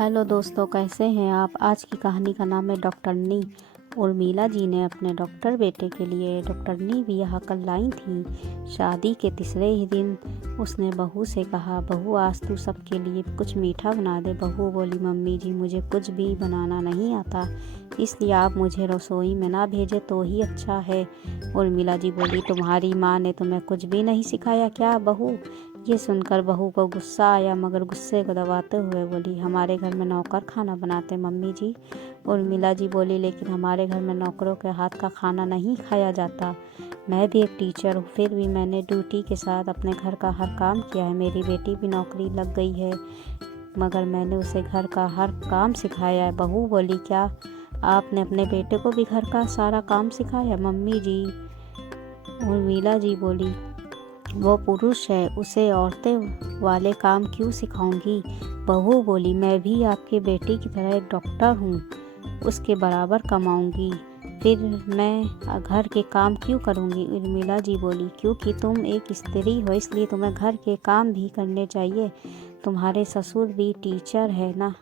Hello दोस्तों, कैसे हैं आप। आज की कहानी का नाम है डॉक्टरनी। उर्मिला जी ने अपने डॉक्टर बेटे के लिए डॉक्टरनी भी यहाँ कल लाई थी। शादी के तीसरे ही दिन उसने बहू से कहा, बहू आज तू सबके लिए कुछ मीठा बना दे। बहू बोली, मम्मी जी मुझे कुछ भी बनाना नहीं आता, इसलिए आप मुझे रसोई में ना भेजे तो ही अच्छा है। उर्मिला जी बोली, तुम्हारी माँ ने तुम्हें कुछ भी नहीं सिखाया क्या बहू। ये सुनकर बहू को गुस्सा आया, मगर गुस्से को दबाते हुए बोली, हमारे घर में नौकर खाना बनाते मम्मी जी। उर्मिला जी बोली, लेकिन हमारे घर में नौकरों के हाथ का खाना नहीं खाया जाता। मैं भी एक टीचर हूँ, फिर भी मैंने ड्यूटी के साथ अपने घर का हर काम किया है। मेरी बेटी भी नौकरी लग गई है, मगर मैंने उसे घर का हर काम सिखाया है। बहू बोली, क्या आपने अपने बेटे को भी घर का सारा काम सिखाया मम्मी जी। उर्मिला जी बोली, वो पुरुष है, उसे औरतें वाले काम क्यों सिखाऊंगी। बहू बोली, मैं भी आपके बेटे की तरह एक डॉक्टर हूँ, उसके बराबर कमाऊंगी, फिर मैं घर के काम क्यों करूंगी। उर्मिला जी बोली, क्योंकि तुम एक स्त्री हो, इसलिए तुम्हें घर के काम भी करने चाहिए। तुम्हारे ससुर भी टीचर है ना।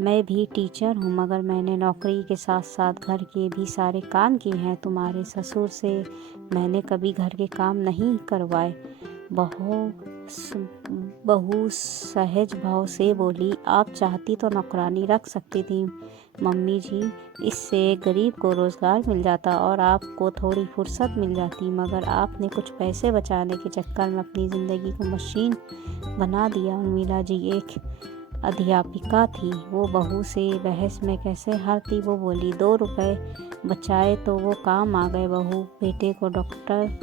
मैं भी टीचर हूँ, मगर मैंने नौकरी के साथ साथ घर के भी सारे काम किए हैं। तुम्हारे ससुर से मैंने कभी घर के काम नहीं करवाए। बहू सहज भाव से बोली, आप चाहती तो नौकरानी रख सकती थी मम्मी जी, इससे गरीब को रोज़गार मिल जाता और आपको थोड़ी फुर्सत मिल जाती, मगर आपने कुछ पैसे बचाने के चक्कर में अपनी ज़िंदगी को मशीन बना दिया। उर्मिला जी एक अध्यापिका थी, वो बहू से बहस में कैसे हारती। वो बोली, 2 रुपए बचाए तो वो काम आ गए। बहू बेटे को डॉक्टर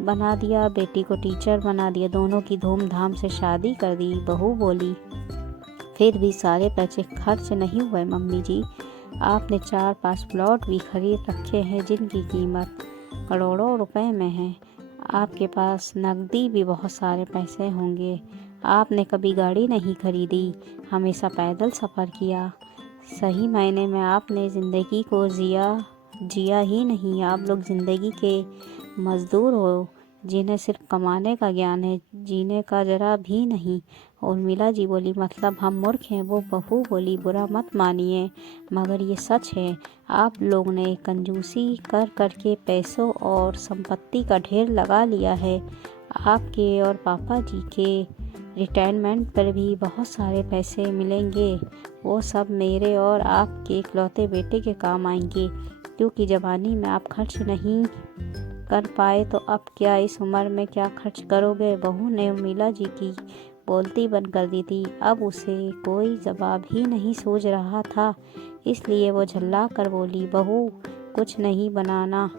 बना दिया, बेटी को टीचर बना दिया, दोनों की धूमधाम से शादी कर दी। बहू बोली, फिर भी सारे पैसे खर्च नहीं हुए मम्मी जी। आपने 4-5 प्लॉट भी खरीद रखे हैं जिनकी कीमत करोड़ों रुपए में है। आपके पास नकदी भी बहुत सारे पैसे होंगे। आपने कभी गाड़ी नहीं खरीदी, हमेशा पैदल सफ़र किया। सही मायने में आपने ज़िंदगी को जिया ही नहीं। आप लोग ज़िंदगी के मज़दूर हो, जिन्हें सिर्फ कमाने का ज्ञान है, जीने का जरा भी नहीं। उर्मिला जी बोली, मतलब हम मूर्ख हैं। वो बहू बोली, बुरा मत मानिए, मगर ये सच है। आप लोग ने कंजूसी कर करके पैसों और संपत्ति का ढेर लगा लिया है। आपके और पापा जी के रिटायरमेंट पर भी बहुत सारे पैसे मिलेंगे, वो सब मेरे और आपके इकलौते बेटे के काम आएंगे, क्योंकि जवानी में आप खर्च नहीं कर पाए तो अब क्या इस उम्र में क्या खर्च करोगे। बहू ने उर्मिला जी की बोलती बंद कर दी थी। अब उसे कोई जवाब ही नहीं सूझ रहा था, इसलिए वो झल्ला कर बोली, बहू कुछ नहीं बनाना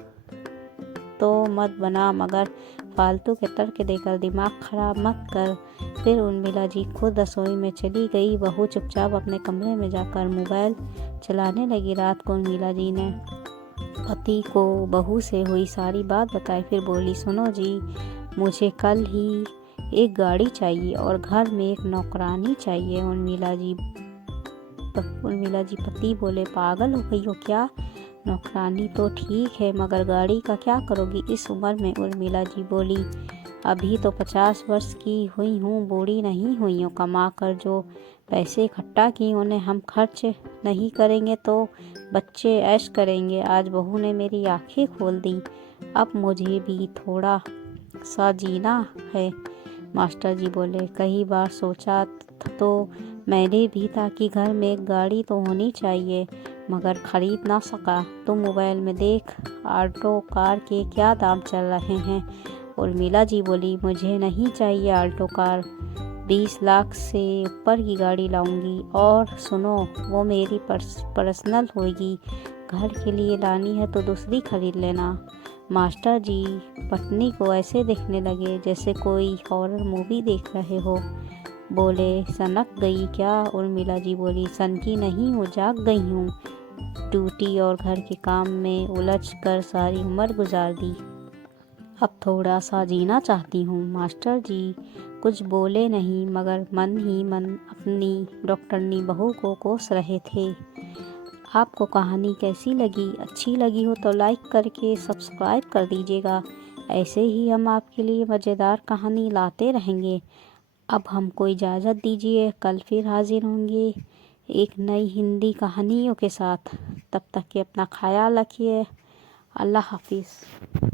तो मत बना, मगर फालतू के तर्क देकर दिमाग खराब मत कर। फिर उर्मिला जी खुद रसोई में चली गई। बहू चुपचाप अपने कमरे में जाकर मोबाइल चलाने लगी। रात को उर्मिला जी ने पति को बहू से हुई सारी बात बताई। फिर बोली, सुनो जी, मुझे कल ही एक गाड़ी चाहिए और घर में एक नौकरानी चाहिए। उर्मिला जी पति बोले, पागल हो गई हो क्या। नौकरानी तो ठीक है, मगर गाड़ी का क्या करोगी इस उम्र में। उर्मिला जी बोली, अभी तो 50 वर्ष की हुई हूँ, बूढ़ी नहीं हुई हूँ। कमा कर जो पैसे इकट्ठा किए उन्हें हम खर्च नहीं करेंगे तो बच्चे ऐश करेंगे। आज बहू ने मेरी आंखें खोल दी, अब मुझे भी थोड़ा सा जीना है। मास्टर जी बोले, कई बार सोचा तो मैंने भी था कि घर में एक गाड़ी तो होनी चाहिए, मगर खरीद ना सका। तुम मोबाइल में देख, ऑल्टो कार के क्या दाम चल रहे हैं। उर्मिला जी बोली, मुझे नहीं चाहिए ऑल्टो कार, 20 लाख से ऊपर की गाड़ी लाऊंगी। और सुनो, वो मेरी पर्सनल होगी, घर के लिए लानी है तो दूसरी खरीद लेना। मास्टर जी पत्नी को ऐसे देखने लगे जैसे कोई हॉरर मूवी देख रहे हो। बोले, सनक गई क्या। उर्मिला जी बोली, सनकी नहीं हूँ, जाग गई हूँ। ड्यूटी और घर के काम में उलझ कर सारी उम्र गुजार दी, अब थोड़ा सा जीना चाहती हूँ। मास्टर जी कुछ बोले नहीं, मगर मन ही मन अपनी डॉक्टरनी बहू को कोस रहे थे। आपको कहानी कैसी लगी? अच्छी लगी हो तो लाइक करके सब्सक्राइब कर दीजिएगा। ऐसे ही हम आपके लिए मज़ेदार कहानी लाते रहेंगे। अब हमको इजाज़त दीजिए, कल फिर हाजिर होंगे एक नई हिंदी कहानियों के साथ। तब तक के अपना ख्याल रखिए। अल्लाह हाफिज़।